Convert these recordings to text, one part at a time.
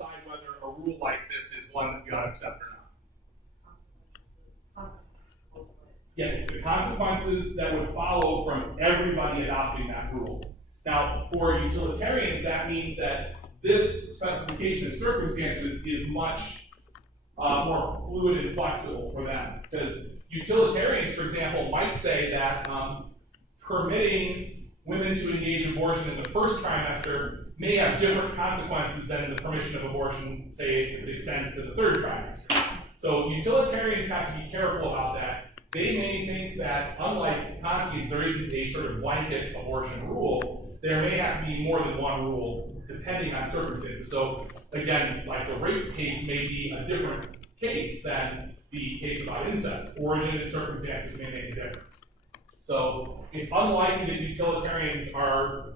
decide whether a rule like this is one that we ought to accept or not. Yeah, it's the consequences that would follow from everybody adopting that rule. Now, for utilitarians, that means that this specification of circumstances is much more fluid and flexible for them. Because utilitarians, for example, might say that permitting women to engage in abortion in the first trimester may have different consequences than the permission of abortion, say, if it extends to the third trimester. So utilitarians have to be careful about that. They may think that, unlike Kantians, there isn't a sort of blanket abortion rule. There may have to be more than one rule, depending on circumstances. So, again, like the rape case may be a different case than the case about incest. Origin and circumstances may make a difference. So, it's unlikely that utilitarians are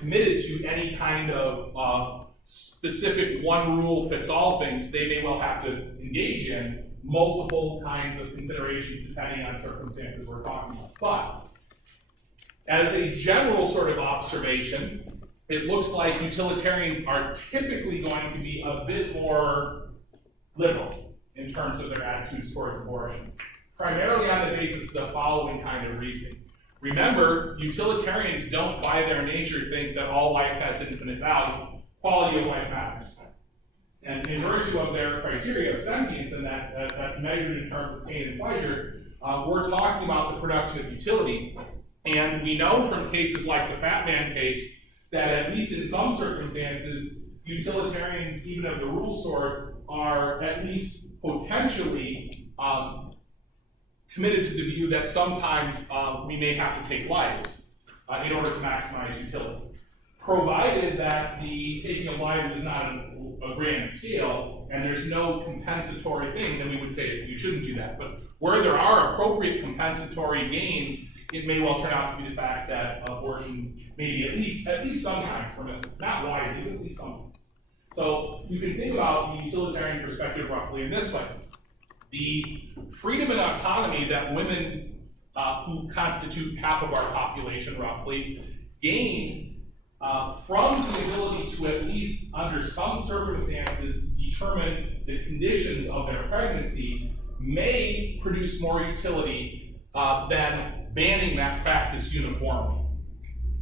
committed to any kind of specific one rule fits all things. They may well have to engage in multiple kinds of considerations depending on circumstances we're talking about. But as a general sort of observation, it looks like utilitarians are typically going to be a bit more liberal in terms of their attitudes towards abortion, primarily on the basis of the following kind of reasoning. Remember, utilitarians don't by their nature think that all life has infinite value. Quality of life matters. And in virtue of their criteria of sentience, and that's measured in terms of pain and pleasure, we're talking about the production of utility. And we know from cases like the Fat Man case that at least in some circumstances, utilitarians, even of the rule sort, are at least potentially committed to the view that sometimes we may have to take lives in order to maximize utility. Provided that the taking of lives is not a grand scale, and there's no compensatory thing, then we would say you shouldn't do that. But where there are appropriate compensatory gains, it may well turn out to be the fact that abortion may be at least sometimes permissible. Not widely, but at least sometimes. So you can think about the utilitarian perspective roughly in this way. The freedom and autonomy that women who constitute half of our population roughly gain from the ability to at least under some circumstances determine the conditions of their pregnancy may produce more utility than banning that practice uniformly.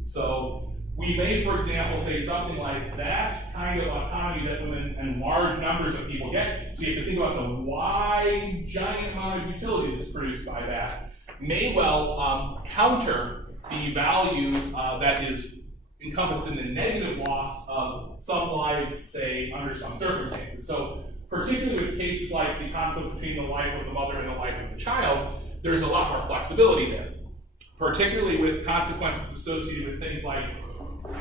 So we may, for example, say something like that kind of autonomy that women and large numbers of people get, so you have to think about the wide, giant amount of utility that's produced by that, may well counter the value that is encompassed in the negative loss of some lives, say, under some circumstances. So particularly with cases like the conflict between the life of the mother and the life of the child, there's a lot more flexibility there. Particularly with consequences associated with things like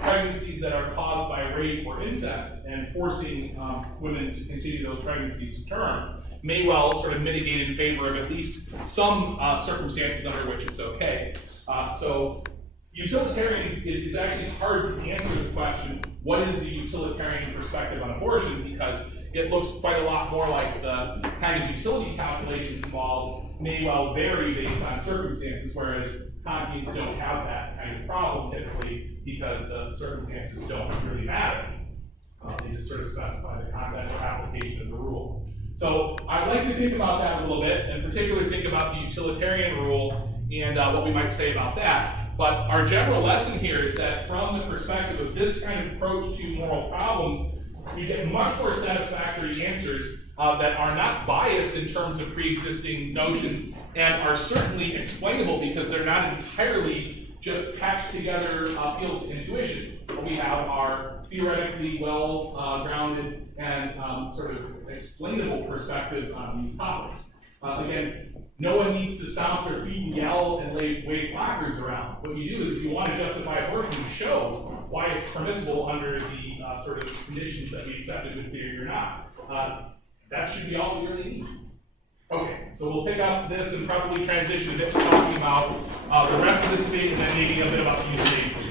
pregnancies that are caused by rape or incest and forcing women to continue those pregnancies to term may well sort of mitigate in favor of at least some circumstances under which it's okay. So utilitarians, it's actually hard to answer the question, what is the utilitarian perspective on abortion, because it looks quite a lot more like the kind of utility calculations involved may well vary based on circumstances, whereas Kantians don't have that kind of problem typically because the circumstances don't really matter. They just sort of specify the content or application of the rule. So I'd like to think about that a little bit, and particularly think about the utilitarian rule and what we might say about that. But our general lesson here is that from the perspective of this kind of approach to moral problems, you get much more satisfactory answers that are not biased in terms of pre-existing notions and are certainly explainable because they're not entirely just patched together appeals to intuition. What we have are theoretically well-grounded and sort of explainable perspectives on these topics. Again, no one needs to stomp their feet and yell and wave placards around. What you do is, if you want to justify abortion, you show why it's permissible under the sort of conditions that we accept as good theory or not. That should be all we really need. Okay, so we'll pick up this and probably transition a bit to talking about the rest of this debate and then maybe a bit about the utilization.